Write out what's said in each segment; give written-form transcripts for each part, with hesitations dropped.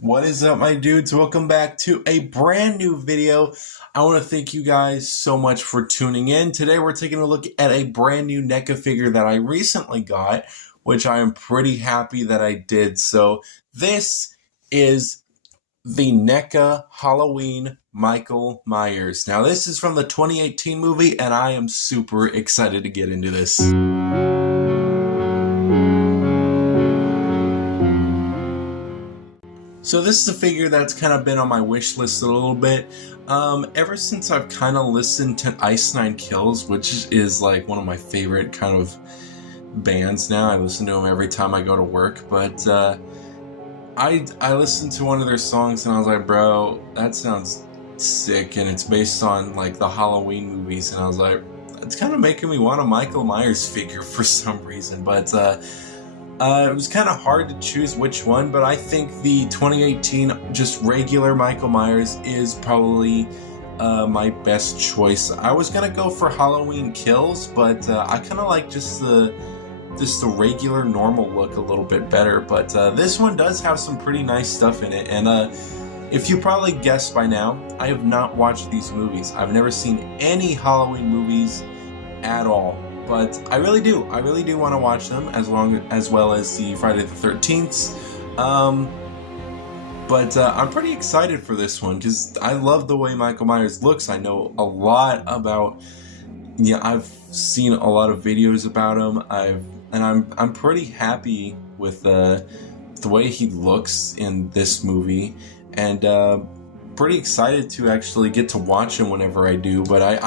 What is up, my dudes? Welcome back to a brand new video. I want to thank you guys so much for tuning in. Today we're taking a look at a brand new Neca figure that I recently got, which I am pretty happy that I did. So this is the Neca Halloween Michael Myers. Now this is from the 2018 movie and I am super excited to get into this. So this is a figure that's kind of been on my wish list a little bit. Ever since I've kind of listened to Ice Nine Kills, which is like one of my favorite kind of bands now. I listen to them every time I go to work. But I listened to one of their songs and I was like, bro, that sounds sick. And it's based on like the Halloween movies. And I was like, it's kind of making me want a Michael Myers figure for some reason. But it was kind of hard to choose which one, but I think the 2018 just regular Michael Myers is probably my best choice. I was gonna go for Halloween Kills, but I kind of like just the regular normal look a little bit better. But this one does have some pretty nice stuff in it, and if you probably guessed by now, I have not watched these movies. I've never seen any Halloween movies at all. But I really do want to watch them as well as the Friday the 13th. But I'm pretty excited for this one because I love the way Michael Myers looks. I know a lot about. Yeah, I've seen a lot of videos about him. I'm pretty happy with the way he looks in this movie, and pretty excited to actually get to watch him whenever I do. But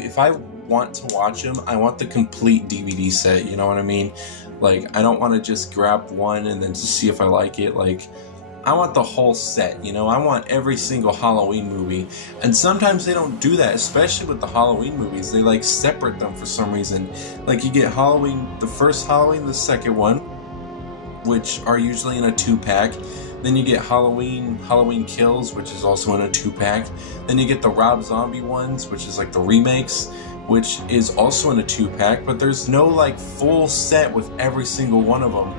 if I want to watch him, I want the complete DVD set, you know what I mean? Like, I don't want to just grab one and then just see if I like it. Like, I want the whole set, you know? I want every single Halloween movie. And sometimes they don't do that, especially with the Halloween movies. They like separate them for some reason. Like, you get Halloween, the first Halloween, the second one, which are usually in a 2-pack. Then you get Halloween Kills, which is also in a 2-pack. Then you get the Rob Zombie ones, which is like the remakes, which is also in a 2-pack, but there's no like full set with every single one of them,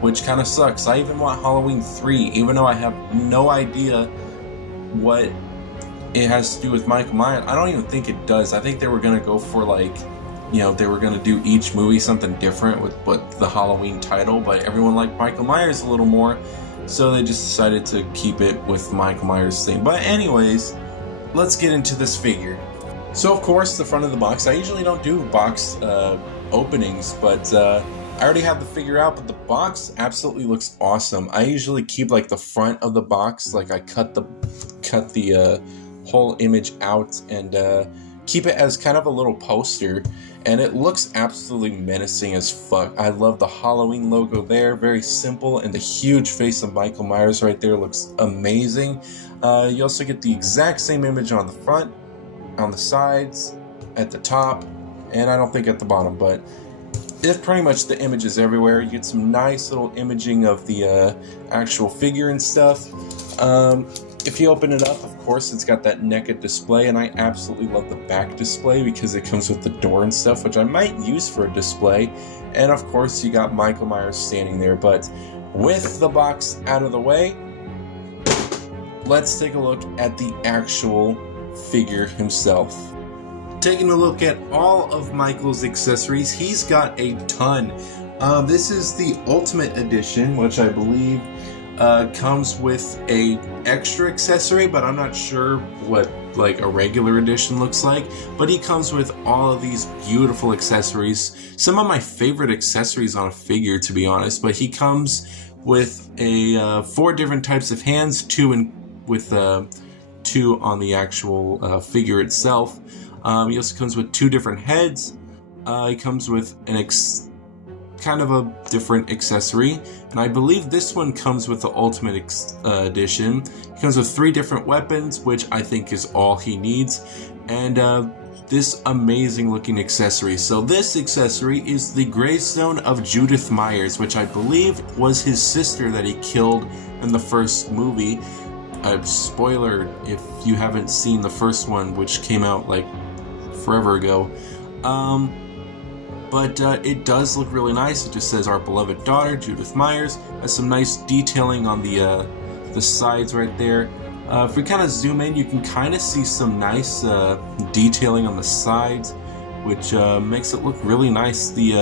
which kind of sucks. I even want Halloween 3, even though I have no idea what it has to do with Michael Myers. I don't even think it does. I think they were gonna go for like, you know, they were gonna do each movie something different with the Halloween title, but everyone liked Michael Myers a little more, so they just decided to keep it with Michael Myers thing. But anyways, let's get into this figure. So of course, the front of the box, I usually don't do box openings, but I already have the figure out, but the box absolutely looks awesome. I usually keep like the front of the box, like I cut the whole image out and keep it as kind of a little poster, and it looks absolutely menacing as fuck. I love the Halloween logo there, very simple, and the huge face of Michael Myers right there looks amazing. You also get the exact same image on the front, on the sides, at the top, and I don't think at the bottom, but it's pretty much the images everywhere. You get some nice little imaging of the actual figure and stuff. If you open it up, of course, it's got that Neca display, and I absolutely love the back display because it comes with the door and stuff, which I might use for a display. And of course, you got Michael Myers standing there. But with the box out of the way, let's take a look at the actual figure himself. Taking a look at all of Michael's accessories, he's got a ton. This is the Ultimate Edition, which I believe comes with a extra accessory, but I'm not sure what like a regular edition looks like. But he comes with all of these beautiful accessories, some of my favorite accessories on a figure, to be honest. But he comes with a 4 different types of hands, 2 on the actual figure itself. He also comes with 2 different heads. He comes with kind of a different accessory, and I believe this one comes with the Ultimate Edition. He comes with 3 different weapons, which I think is all he needs, and this amazing looking accessory. So this accessory is the gravestone of Judith Myers, which I believe was his sister that he killed in the first movie. Spoiler if you haven't seen the first one, which came out like forever ago. But it does look really nice. It just says our beloved daughter, Judith Myers. Has some nice detailing on the the sides right there. If we kind of zoom in, you can kind of see some nice detailing on the sides, which makes it look really nice. The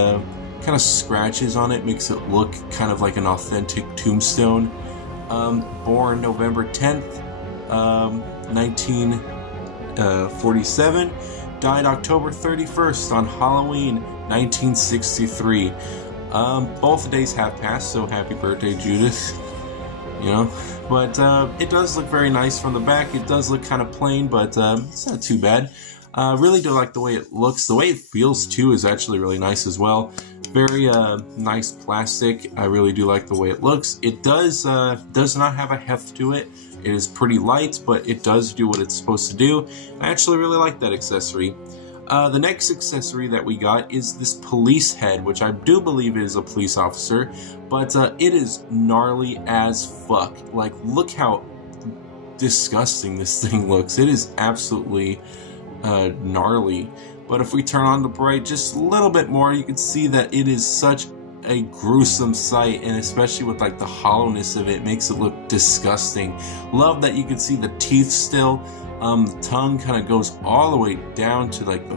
kind of scratches on it makes it look kind of like an authentic tombstone. Born November 10th, 1947, died October 31st on Halloween 1963. Both days have passed, so happy birthday, Judith. You know, but it does look very nice from the back. It does look kind of plain, but it's not too bad. Really do like the way it looks. The way it feels too is actually really nice as well. Very nice plastic. I really do like the way it looks. It does not have a heft to it. It is pretty light, but it does do what it's supposed to do. I actually really like that accessory. The next accessory that we got is this police head, which I do believe is a police officer, but it is gnarly as fuck. Like, look how disgusting this thing looks. It is absolutely gnarly. But if we turn on the bright just a little bit more, you can see that it is such a gruesome sight, and especially with like the hollowness of it, makes it look disgusting. Love that you can see the teeth still. The tongue kind of goes all the way down to like the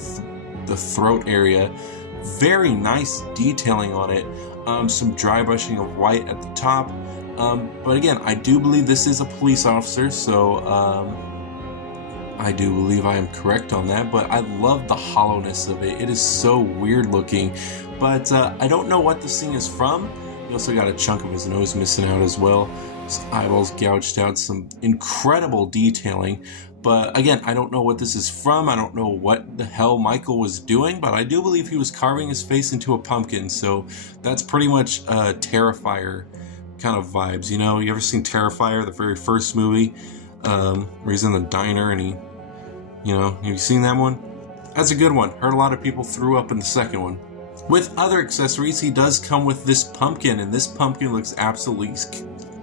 throat area. Very nice detailing on it. Some dry brushing of white at the top. But again, I do believe this is a police officer, so I do believe I am correct on that. But I love the hollowness of it. It is so weird looking. But I don't know what this thing is from. He also got a chunk of his nose missing out as well. His eyeballs gouged out. Some incredible detailing. But again, I don't know what this is from. I don't know what the hell Michael was doing, but I do believe he was carving his face into a pumpkin. So that's pretty much Terrifier kind of vibes. You know, you ever seen Terrifier, the very first movie, where he's in the diner and he, you know, have you seen that one? That's a good one. Heard a lot of people threw up in the second one. With other accessories, he does come with this pumpkin, and this pumpkin looks absolutely...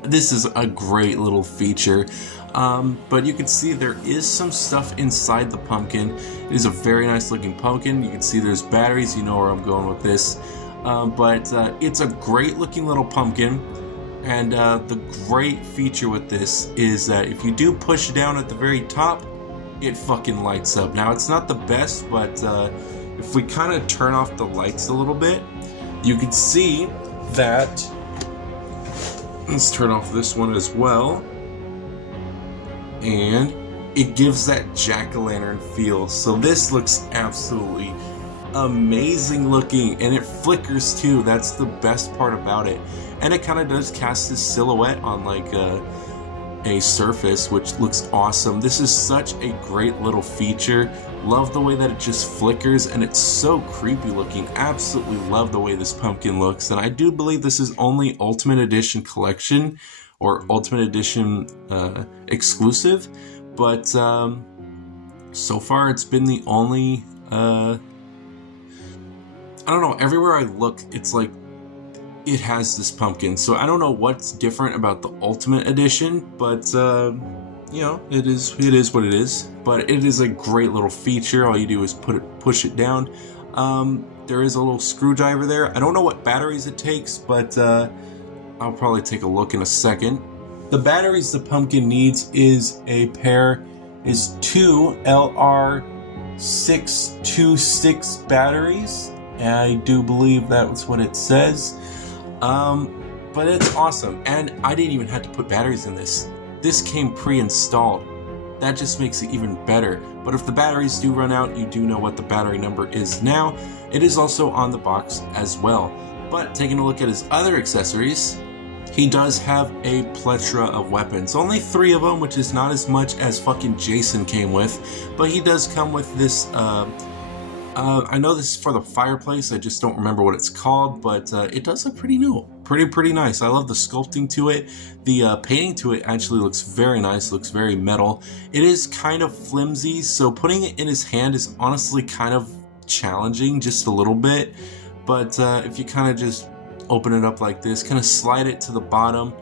This is a great little feature. But you can see there is some stuff inside the pumpkin. It is a very nice looking pumpkin. You can see there's batteries. You know where I'm going with this. But it's a great looking little pumpkin. And the great feature with this is that if you do push down at the very top, it fucking lights up. Now, it's not the best, but if we kind of turn off the lights a little bit, you can see that... Let's turn off this one as well. And it gives that jack-o'-lantern feel. So this looks absolutely amazing looking, and it flickers too. That's the best part about it. And it kind of does cast this silhouette on like a surface, which looks awesome. This is such a great little feature. Love the way that it just flickers, and it's so creepy looking. Absolutely love the way this pumpkin looks, and I do believe this is only Ultimate Edition collection or Ultimate Edition exclusive, but so far it's been the only I don't know, everywhere I look it's like it has this pumpkin, so I don't know what's different about the Ultimate Edition, but you know, it is what it is. But it is a great little feature. All you do is push it down. There is a little screwdriver there. I don't know what batteries it takes, but I'll probably take a look in a second. The batteries the pumpkin needs is two LR626 batteries. And I do believe that's what it says. But it's awesome. And I didn't even have to put batteries in this. This came pre-installed. That just makes it even better. But if the batteries do run out, you do know what the battery number is now. It is also on the box as well. But taking a look at his other accessories, he does have a plethora of weapons. Only 3 of them, which is not as much as fucking Jason came with. But he does come with this, I know this is for the fireplace, I just don't remember what it's called, but it does look pretty new. Pretty nice. I love the sculpting to it. The painting to it actually looks very nice, looks very metal. It is kind of flimsy, so putting it in his hand is honestly kind of challenging, just a little bit. But if you kind of just open it up like this, kind of slide it to the bottom,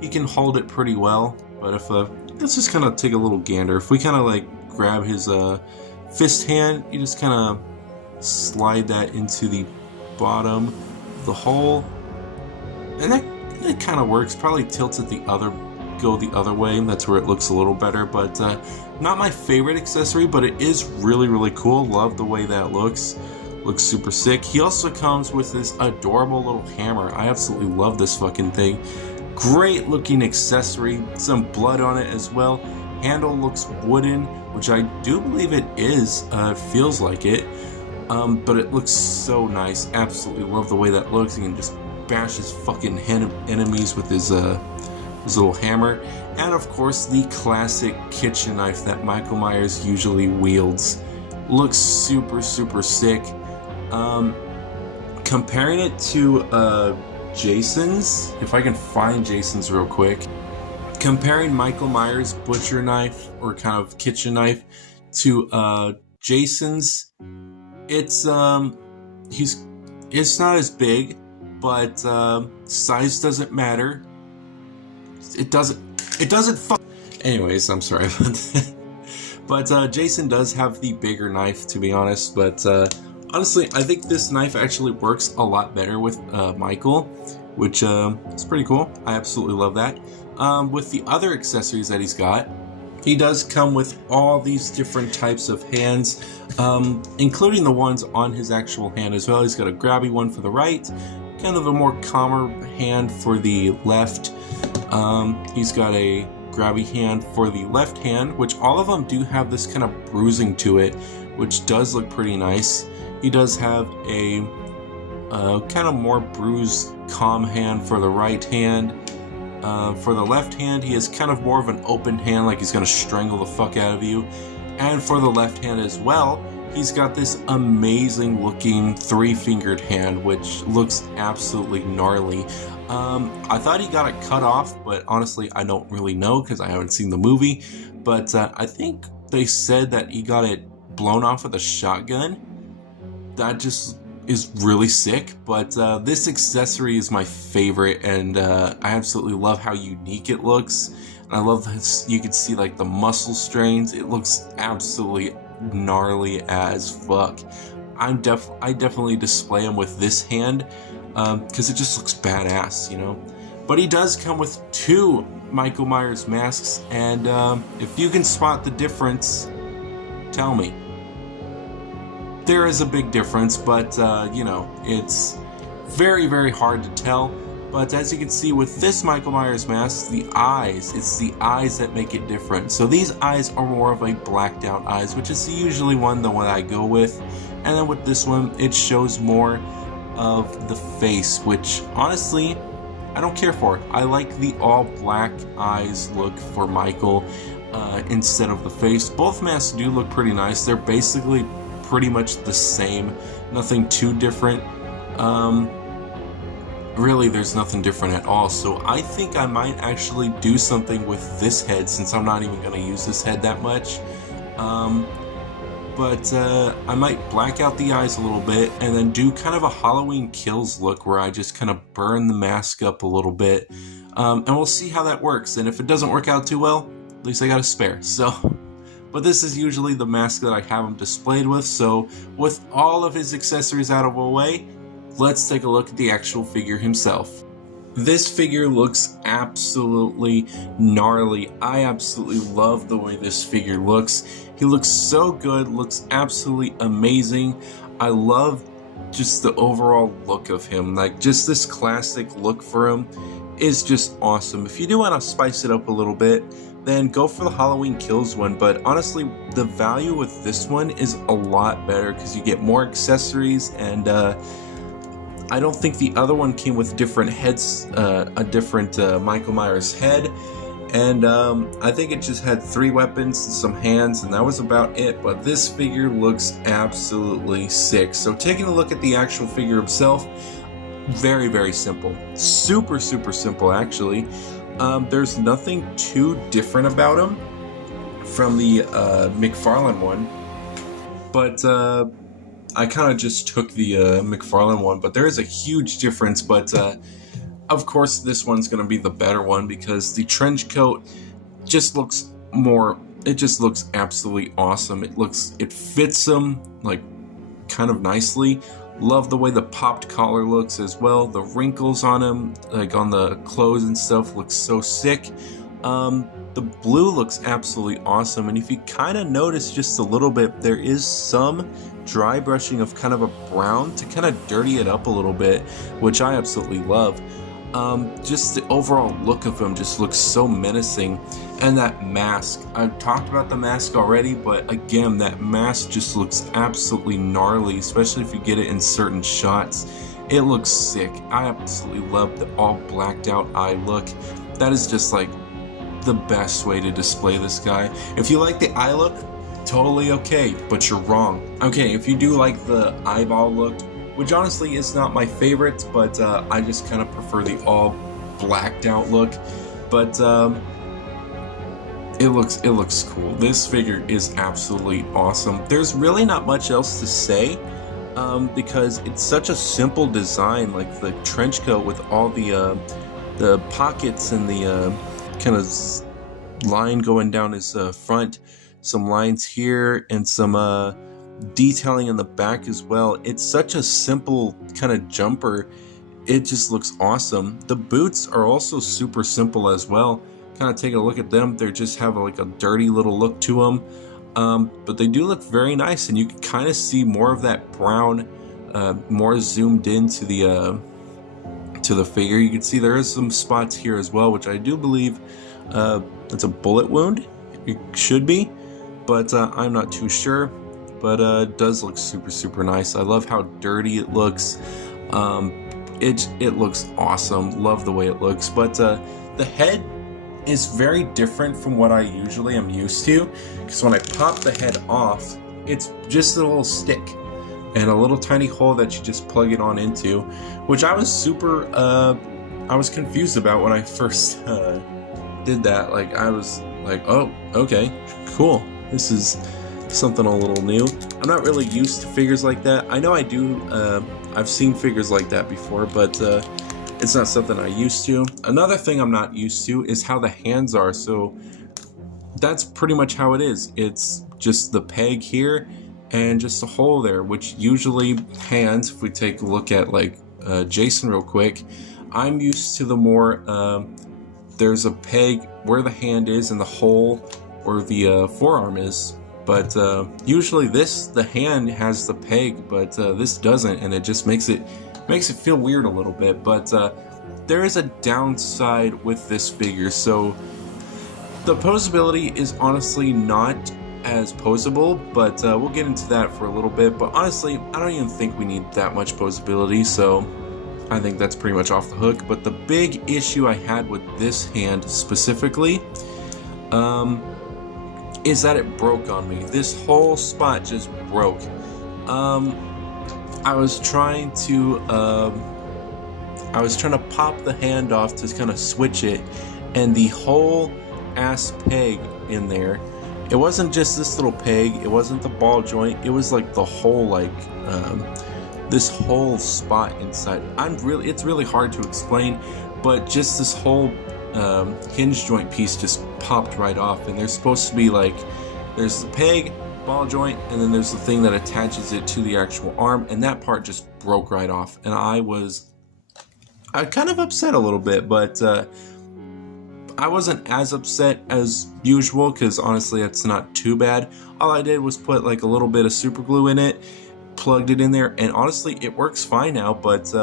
you can hold it pretty well. But if let's just kind of take a little gander. If we kind of like grab his fist hand, you just kind of slide that into the bottom of the hole, and that kind of works. Probably tilts it the other go the other way. That's where it looks a little better, but not my favorite accessory, but it is really, really cool. Love the way that looks. Looks super sick. He also comes with this adorable little hammer. I absolutely love this fucking thing. Great looking accessory. Some blood on it as well. Handle looks wooden, which I do believe it is. Feels like it. But it looks so nice. Absolutely love the way that looks. He can just bash his fucking enemies with his little hammer. And of course, the classic kitchen knife that Michael Myers usually wields. Looks super, super sick. Comparing it to Jason's, if I can find Jason's real quick. Comparing Michael Myers' butcher knife or kind of kitchen knife to Jason's, it's not as big, but size doesn't matter. It doesn't fuck. Anyways, I'm sorry about that. But Jason does have the bigger knife, to be honest. But honestly, I think this knife actually works a lot better with Michael, which is pretty cool. I absolutely love that. With the other accessories that he's got, he does come with all these different types of hands, including the ones on his actual hand as well. He's got a grabby one for the right, kind of a more calmer hand for the left. He's got a grabby hand for the left hand, which all of them do have this kind of bruising to it, which does look pretty nice. He does have a kind of more bruised, calm hand for the right hand. For the left hand, he has kind of more of an open hand, like he's going to strangle the fuck out of you. And for the left hand as well, he's got this amazing looking 3-fingered hand, which looks absolutely gnarly. I thought he got it cut off, but honestly, I don't really know because I haven't seen the movie. But I think they said that he got it blown off with a shotgun. That just is really sick, but this accessory is my favorite, and I absolutely love how unique it looks. And I love that you can see like the muscle strains. It looks absolutely gnarly as fuck. I definitely display him with this hand because it just looks badass, you know. But he does come with 2 Michael Myers masks, and if you can spot the difference, tell me. There is a big difference, but you know, it's very, very hard to tell. But as you can see with this Michael Myers mask, it's the eyes that make it different. So these eyes are more of a blacked out eyes, which is usually the one I go with. And then with this one, it shows more of the face, which honestly, I don't care for. I like the all black eyes look for Michael instead of the face. Both masks do look pretty nice. They're basically pretty much the same, nothing too different. Really, there's nothing different at all. So I think I might actually do something with this head, since I'm not even going to use this head that much. But I might black out the eyes a little bit and then do kind of a Halloween Kills look where I just kind of burn the mask up a little bit. And we'll see how that works. And if it doesn't work out too well, at least I got a spare. So, but this is usually the mask that I have him displayed with. So with all of his accessories out of the way, let's take a look at the actual figure himself. This figure looks absolutely gnarly. I absolutely love the way this figure looks. He looks so good, looks absolutely amazing. I love just the overall look of him. Like, just this classic look for him is just awesome. If you do want to spice it up a little bit, then go for the Halloween Kills one. But honestly, the value with this one is a lot better because you get more accessories, and I don't think the other one came with different heads, a different Michael Myers head, and I think it just had 3 weapons and some hands, and that was about it. But this figure looks absolutely sick. So taking a look at the actual figure himself, very, very simple. Super, super simple, actually. There's nothing too different about him from the McFarlane one, but I kind of just took the McFarlane one, but there is a huge difference. But of course, this one's going to be the better one because the trench coat just looks more. It just looks absolutely awesome. It fits him like kind of nicely. Love the way the popped collar looks as well. The wrinkles on him, like on the clothes and stuff, looks so sick. The blue looks absolutely awesome, and if you kind of notice just a little bit, there is some dry brushing of kind of a brown to kind of dirty it up a little bit, which I absolutely love. Just the overall look of him just looks so menacing. And that mask, I've talked about the mask already, but again, that mask just looks absolutely gnarly, especially if you get it in certain shots. It looks sick. I absolutely love the all blacked out eye look. That is just like the best way to display this guy. If you like the eye look, totally okay, but you're wrong. Okay, if you do like the eyeball look, which honestly is not my favorite, but I just kind of prefer the all blacked out look. But it looks cool. This figure is absolutely awesome. There's really not much else to say because it's such a simple design, like the trench coat with all the pockets and the kind of line going down his front, some lines here, and some detailing in the back as well. It's such a simple kind of jumper. It just looks awesome. The boots are also super simple as well. Kind of take a look at them. They just have like a dirty little look to them, but they do look very nice, and you can kind of see more of that brown, more zoomed into the figure. You can see there is some spots here as well, which I do believe it's a bullet wound. It should be, but I'm not too sure. But it does look super nice. I love how dirty it looks. It looks awesome. Love the way it looks. But the head is very different from what I usually am used to, because when I pop the head off, it's just a little stick and a little tiny hole that you just plug it on into, which I was I was confused about when I first did that. Like, I was like, oh, okay, cool. This is something a little new. I'm not really used to figures like that. I know I do, I've seen figures like that before, but it's not something I used to. Another thing I'm not used to is how the hands are. So that's pretty much how it is. It's just the peg here and just a hole there, which usually hands, if we take a look at like Jason real quick, I'm used to the more, there's a peg where the hand is and the hole or the forearm is. But usually the hand has the peg, but this doesn't, and it just makes it feel weird a little bit. But there is a downside with this figure. So the posability is honestly not as posable, but we'll get into that for a little bit. But honestly, I don't even think we need that much posability, so I think that's pretty much off the hook. But the big issue I had with this hand specifically is that it broke on me. This whole spot just broke. I was trying to pop the hand off to kind of switch it, and the whole ass peg in there, it wasn't just this little peg, it wasn't the ball joint, it was like the whole, like this whole spot inside. It's really hard to explain, but just this whole hinge joint piece just popped right off. And there's supposed to be like, there's the peg, ball joint, and then there's the thing that attaches it to the actual arm, and that part just broke right off. And I kind of upset a little bit, but I wasn't as upset as usual, because honestly it's not too bad. All I did was put like a little bit of super glue in it, plugged it in there, and honestly it works fine now. But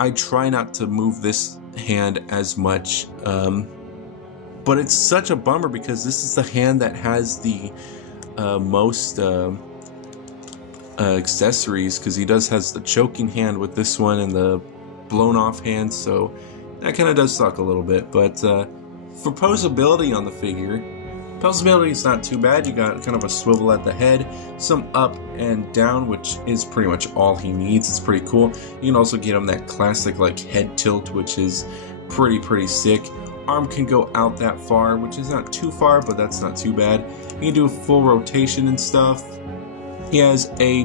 I try not to move this hand as much, but it's such a bummer because this is the hand that has the most accessories, because he has the choking hand with this one and the blown off hand, so that kind of does suck a little bit. But for posability on the figure, posability is not too bad. You got kind of a swivel at the head, some up and down, which is pretty much all he needs. It's pretty cool. You can also get him that classic like head tilt, which is pretty sick. Arm can go out that far, which is not too far, but that's not too bad. You can do a full rotation and stuff. He has a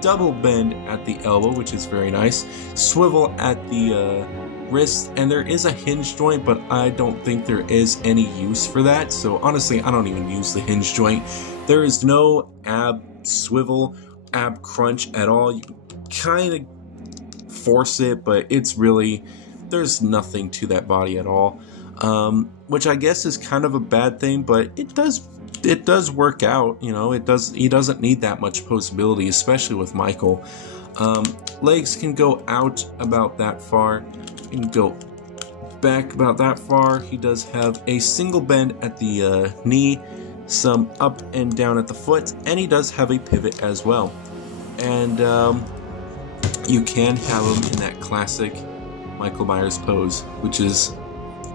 double bend at the elbow, which is very nice. Swivel at the wrist, and there is a hinge joint, but I don't think there is any use for that. So honestly, I don't even use the hinge joint. There is no ab swivel, ab crunch at all. You can kind of force it, but it's really, there's nothing to that body at all. which I guess is kind of a bad thing, but it does work out. You know, he doesn't need that much posability, especially with Michael. Legs can go out about that far, and go back about that far. He does have a single bend at the knee, some up and down at the foot, and he does have a pivot as well. And you can have him in that classic Michael Myers pose, which is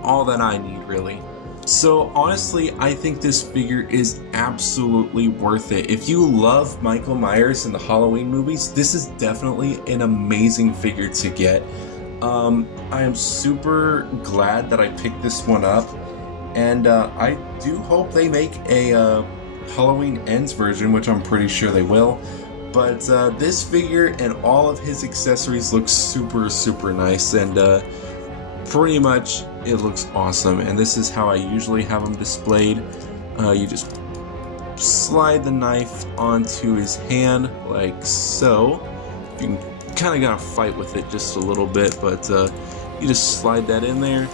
all that I need, really. So honestly, I think this figure is absolutely worth it. If you love Michael Myers in the Halloween movies, this is definitely an amazing figure to get. I am super glad that I picked this one up, and I do hope they make a Halloween Ends version, which I'm pretty sure they will. But this figure and all of his accessories look super nice, and pretty much it looks awesome. And this is how I usually have them displayed. You just slide the knife onto his hand like so. You kind of gotta fight with it just a little bit, but you just slide that in there,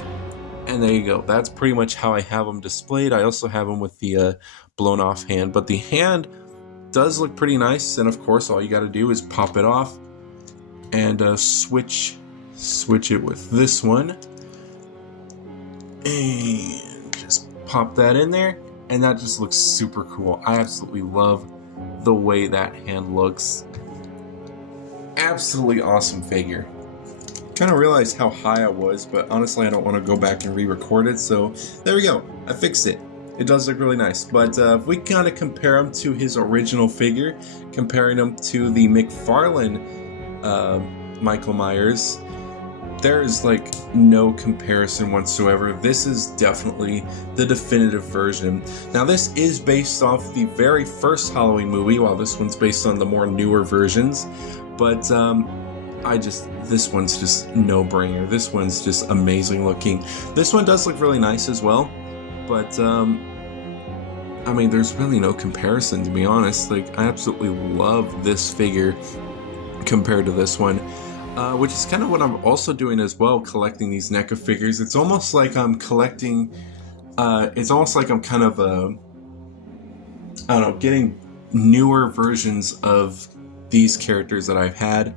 and there you go. That's pretty much how I have them displayed. I also have them with the blown off hand, but the hand does look pretty nice, and of course all you got to do is pop it off and switch it with this one, and just pop that in there, and that just looks super cool. I absolutely love the way that hand looks. Absolutely awesome figure. Kind of realized how high I was, but honestly I don't want to go back and re-record it, so there we go. I fixed it. It does look really nice, but if we kind of compare him to his original figure, comparing him to the McFarlane Michael Myers, there's like no comparison whatsoever. This is definitely the definitive version. Now this is based off the very first Halloween movie, while this one's based on the more newer versions, but this one's just no-brainer. This one's just amazing looking. This one does look really nice as well, but I mean, there's really no comparison, to be honest. Like, I absolutely love this figure compared to this one, which is kind of what I'm also doing as well, collecting these NECA figures. It's almost like I'm collecting, it's almost like I'm kind of, I don't know, getting newer versions of these characters that I've had,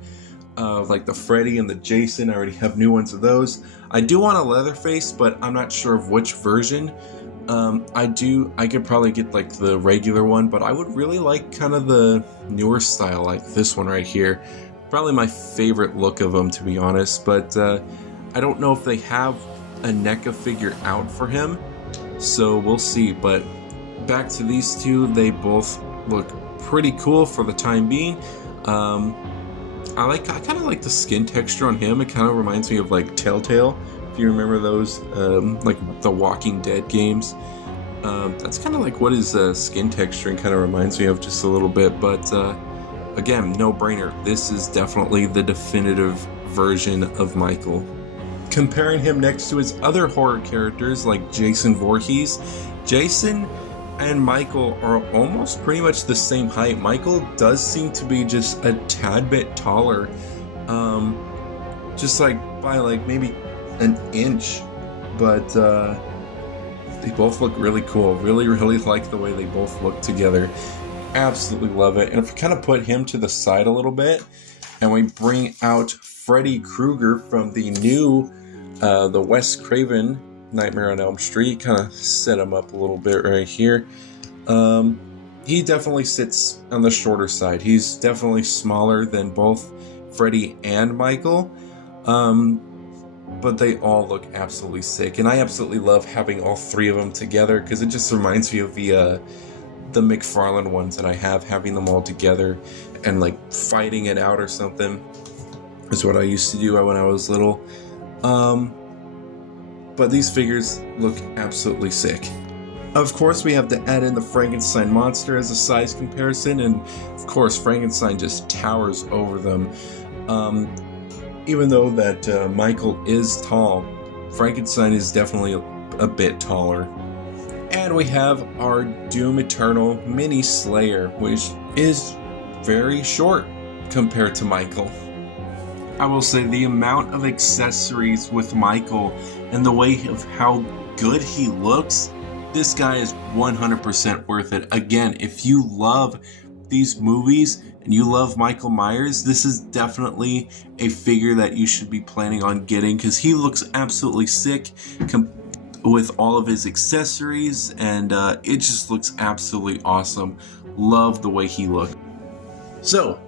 like the Freddy and the Jason. I already have new ones of those. I do want a Leatherface, but I'm not sure of which version. I could probably get like the regular one, but I would really like kind of the newer style, like this one right here. Probably my favorite look of them, to be honest, but I don't know if they have a NECA figure out for him, so we'll see. But back to these two, they both look pretty cool for the time being. I kind of like the skin texture on him. It kind of reminds me of like Telltale, if you remember those, like the Walking Dead games. That's kind of like what his skin texturing kind of reminds me of just a little bit, but again, no brainer. This is definitely the definitive version of Michael. Comparing him next to his other horror characters like Jason Voorhees, Jason and Michael are almost pretty much the same height. Michael does seem to be just a tad bit taller, just like by like maybe an inch, but they both look really cool. Really like the way they both look together. Absolutely love it. And if we kind of put him to the side a little bit, and we bring out Freddy Krueger from the new the Wes Craven Nightmare on Elm Street, kind of set him up a little bit right here. He definitely sits on the shorter side. He's definitely smaller than both Freddy and Michael, but they all look absolutely sick, and I absolutely love having all three of them together because it just reminds me of the McFarlane ones that I have, having them all together and like fighting it out or something is what I used to do when I was little. But these figures look absolutely sick. Of course, we have to add in the Frankenstein monster as a size comparison, and of course Frankenstein just towers over them. Even though that Michael is tall, Frankenstein is definitely a bit taller. And we have our Doom Eternal Mini Slayer, which is very short compared to Michael. I will say the amount of accessories with Michael and the way of how good he looks, this guy is 100% worth it. Again, if you love these movies and you love Michael Myers, this is definitely a figure that you should be planning on getting, because he looks absolutely sick with all of his accessories, and it just looks absolutely awesome. Love the way he looks. So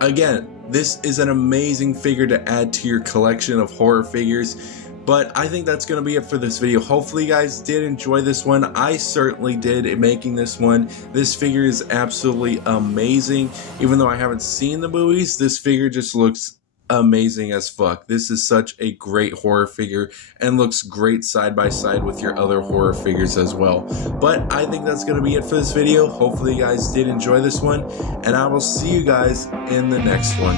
again, this is an amazing figure to add to your collection of horror figures. But I think that's going to be it for this video. Hopefully you guys did enjoy this one. I certainly did in making this one. This figure is absolutely amazing. Even though I haven't seen the movies, this figure just looks amazing as fuck. This is such a great horror figure and looks great side by side with your other horror figures as well. But I think that's going to be it for this video. Hopefully you guys did enjoy this one, and I will see you guys in the next one.